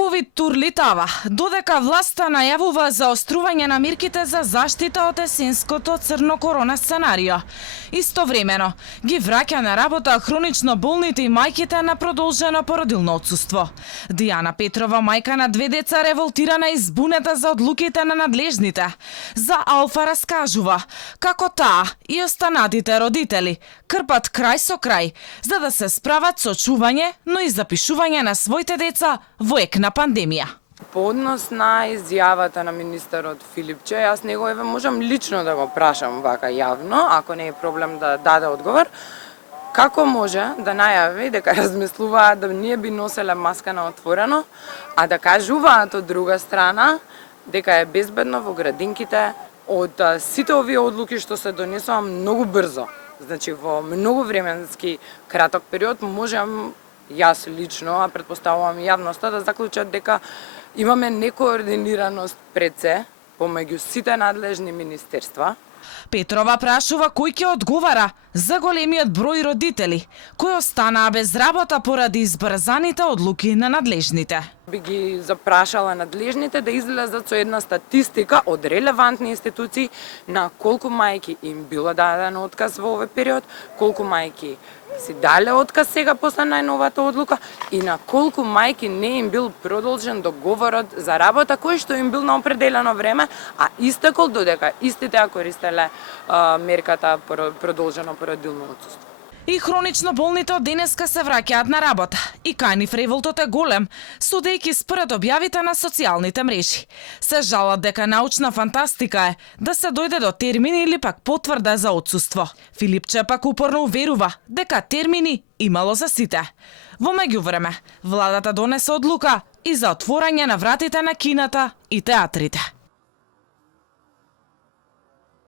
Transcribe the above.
Ковид тур летава, додека власта најавува заострување на мерките за заштита од есенското црно корона сценарио. Истовремено, ги враќа на работа хронично болните и мајките на продолжено породилно отсуство. Дијана Петрова, мајка на 2 деца, револтирана и збунета за одлуките на надлежните. За Алфа раскажува како таа и останатите родители крпат крај со крај, за да се справат со чување, но и запишување на своите деца во ек на пандемија. По однос на изјавата на министерот Филипче, јас него можам лично да го прашам вака јавно, ако не е проблем да даде одговор, како може да најави дека размислуваат да ние би носеле маска на отворено, а да кажуваат од друга страна дека е безбедно во градинките од сите овие одлуки што се донесува многу брзо. Значи во многу временски краток период можам јас лично, а претпоставувам јавноста, да заклучат дека имаме некоординираност пред се помеѓу сите надлежни министерства. Петрова прашува кој ќе одговара за големиот број родители кои останаа без работа поради избрзаните одлуки на надлежните. Би ги запрашала надлежните да излезат со една статистика од релевантни институции на колку мајки им било даден отказ во овој период, колку мајки си дале отказ сега после најновата одлука и на колку мајки не им бил продолжен договорот за работа кој што им бил на определено време, а истекол додека истите ја користеле мерката продолжено породилно отсуство. И хронично болните од денеска се враќаат на работа. И кај нив револтот е голем, судејќи според објавите на социјалните мрежи. Се жалат дека научна фантастика е да се дојде до термини или пак потврда за отсуство. Филипче пак упорно уверува дека термини имало за сите. Во меѓувреме, владата донесе одлука и за отворање на вратите на кината и театрите.